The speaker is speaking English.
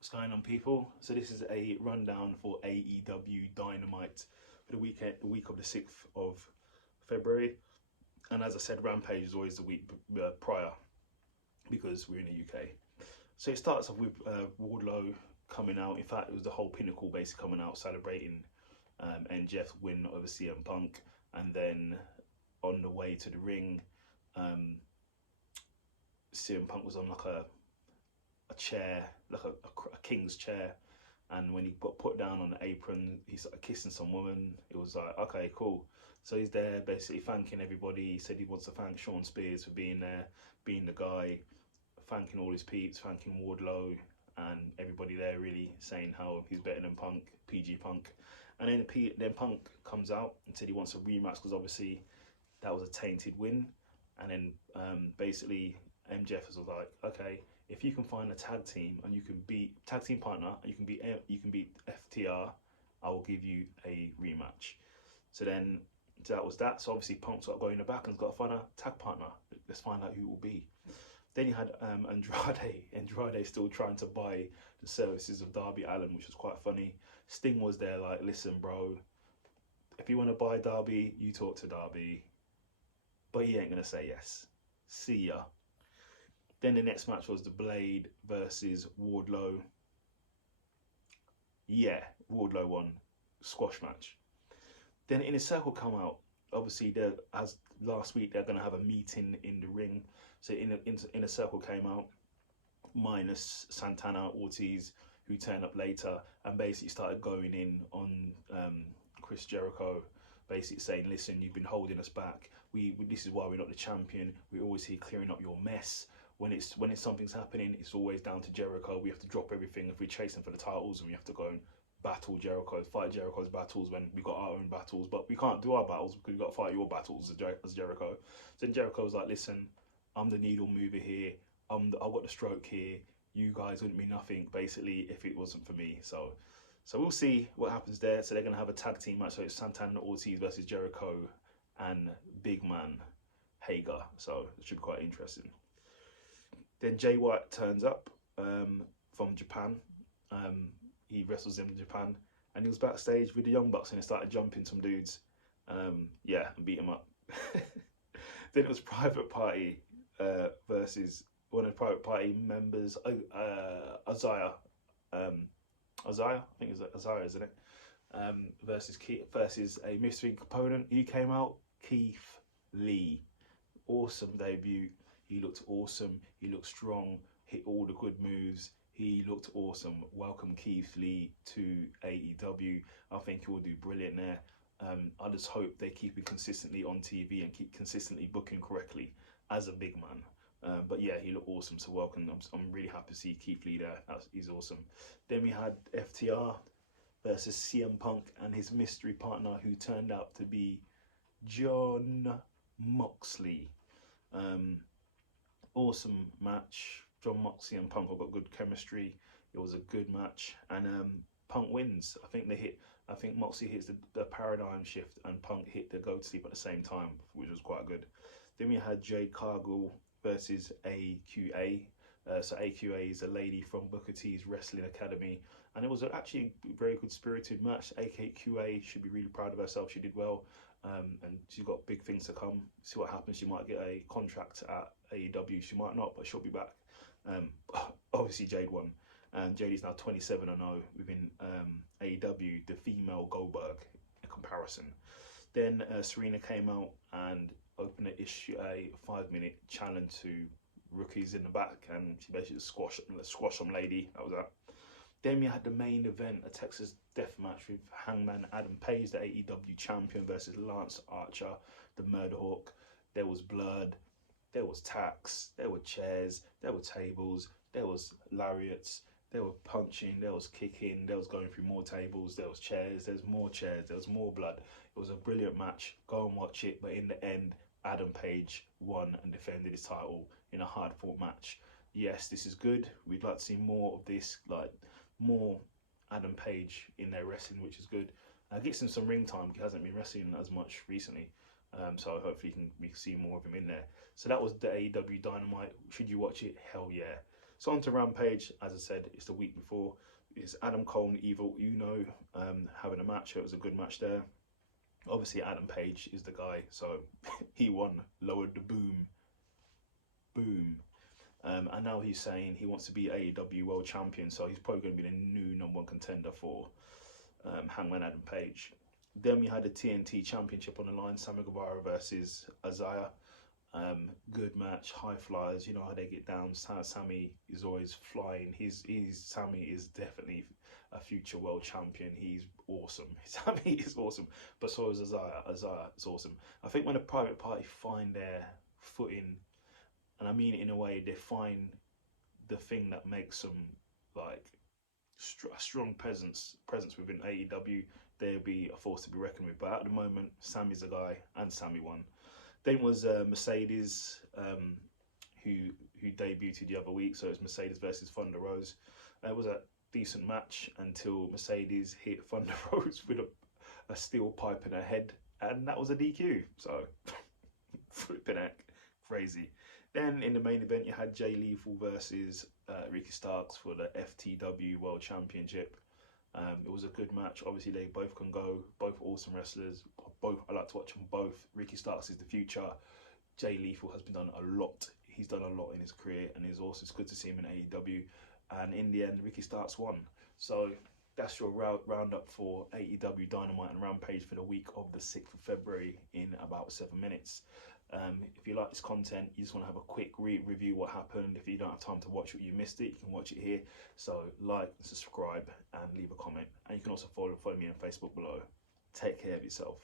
What's going on, people? So this is a rundown for AEW Dynamite for the weekend, the week of the 6th of February. And as I said, Rampage is always the week prior because we're in the UK. So it starts off with Wardlow coming out. In fact, it was the whole Pinnacle basically coming out celebrating NJF's win over CM Punk, and then on the way to the ring, CM Punk was on like a chair, like a king's chair, and when he got put down on the apron, he started kissing some woman. It was like, okay, cool. So he's there basically thanking everybody. He said he wants to thank Sean Spears for being there, being the guy, thanking all his peeps, thanking Wardlow and everybody there, really saying how he's better than Punk, PG Punk. And then Punk comes out and said he wants a rematch because obviously that was a tainted win. And then basically MJF was like, okay, if you can find a tag team and you can beat tag team partner, and you can beat FTR, I will give you a rematch. So then that was that. So obviously Punk's got to go in the back and's got to find a tag partner. Let's find out who it will be. Then you had Andrade still trying to buy the services of Darby Allin, which was quite funny. Sting was there like, listen, bro, if you want to buy Darby, you talk to Darby, but he ain't gonna say yes. See ya. Then the next match was the Blade versus Wardlow. Yeah, Wardlow won. Squash match. Then Inner Circle come out. Obviously, as last week, they're going to have a meeting in the ring. So Inner Circle came out, minus Santana, Ortiz, who turned up later, and basically started going in on Chris Jericho, basically saying, listen, you've been holding us back. This is why we're not the champion. We're always here clearing up your mess. When something's happening, it's always down to Jericho. We have to drop everything if we're chasing for the titles, and we have to go and battle Jericho, fight Jericho's battles when we got our own battles. But we can't do our battles because we've got to fight your battles as Jericho. So then Jericho's like, listen, I'm the needle mover here. I've got the stroke here. You guys wouldn't be nothing, basically, if it wasn't for me. So we'll see what happens there. So they're going to have a tag team match. So it's Santana Ortiz versus Jericho and Big Man Hager. So it should be quite interesting. Then Jay White turns up from Japan. He wrestles in Japan, and he was backstage with the Young Bucks, and he started jumping some dudes. And beat him up. Then it was Private Party versus one of the Private Party members, Isaiah. Isaiah, I think it's Isaiah, isn't it? Versus a mystery opponent. He came out, Keith Lee. Awesome debut. He looked awesome. He looked strong. Hit all the good moves. He looked awesome. Welcome Keith Lee to AEW. I think he will do brilliant there. I just hope they keep it consistently on TV and keep consistently booking correctly as a big man. But yeah, he looked awesome. So welcome. I'm really happy to see Keith Lee there. He's awesome. Then we had FTR versus CM Punk and his mystery partner, who turned out to be Jon Moxley. Awesome match. Jon Moxley and Punk have got good chemistry. It was a good match, and Punk wins. I think Moxley hits the paradigm shift, and Punk hit the go to sleep at the same time, which was quite good. Then we had Jade Cargill versus AQA. So AQA is a lady from Booker T's Wrestling Academy, and it was actually a very good spirited match. AQA should be really proud of herself. She did well. And she's got big things to come. See what happens. She might get a contract at AEW. She might not, but she'll be back. Obviously, Jade won. And Jade is now 27-0 within AEW, the female Goldberg in comparison. Then Serena came out and opened a 5-minute challenge to rookies in the back, and she basically squashed some lady. That was that. Then we had the main event, a Texas Death Match with Hangman Adam Page, the AEW champion, versus Lance Archer, the Murder Hawk. There was blood, there was tacks, there were chairs, there were tables, there was lariats, there were punching, there was kicking, there was going through more tables, there was chairs, there's more chairs, there was more blood. It was a brilliant match. Go and watch it. But in the end, Adam Page won and defended his title in a hard-fought match. Yes, this is good. We'd like to see more of this, like more Adam Page in their wrestling, which is good. Gets him some ring time. He hasn't been wrestling as much recently, so hopefully we can see more of him in there. So that was the AEW Dynamite. Should you watch it? Hell yeah. So on to Rampage. As I said, it's the week before. It's Adam Cole and Evil Uno having a match. It was a good match there. Obviously, Adam Page is the guy, so he won, lowered the boom. And now he's saying he wants to be AEW World Champion, so he's probably going to be the new #1 contender for Hangman Adam Page. Then we had the TNT Championship on the line, Sammy Guevara versus Isaiah. Good match, high flyers. You know how they get down. Sammy is always flying. Sammy is definitely a future world champion. He's awesome. Sammy is awesome, but so is Isaiah. Isaiah is awesome. I think when a private party find their footing, and I mean it in a way, they find the thing that makes them like a strong presence within AEW. They'll be a force to be reckoned with. But at the moment, Sammy's a guy, and Sammy won. Then it was Mercedes, who debuted the other week. So it's Mercedes versus Thunder Rose. It was a decent match until Mercedes hit Thunder Rose with a steel pipe in her head, and that was a DQ. So flipping heck, crazy. Then in the main event, you had Jay Lethal versus Ricky Starks for the FTW World Championship. It was a good match. Obviously, they both can go. Both awesome wrestlers. I like to watch them both. Ricky Starks is the future. Jay Lethal has been done a lot. He's done a lot in his career, and it's good to see him in AEW. And in the end, Ricky Starks won. So that's your roundup for AEW Dynamite and Rampage for the week of the 6th of February in about 7 minutes. If you like this content, you just want to have a quick review what happened. If you don't have time to watch it, you missed it, you can watch it here. So like and subscribe and leave a comment. And you can also follow me on Facebook below. Take care of yourself.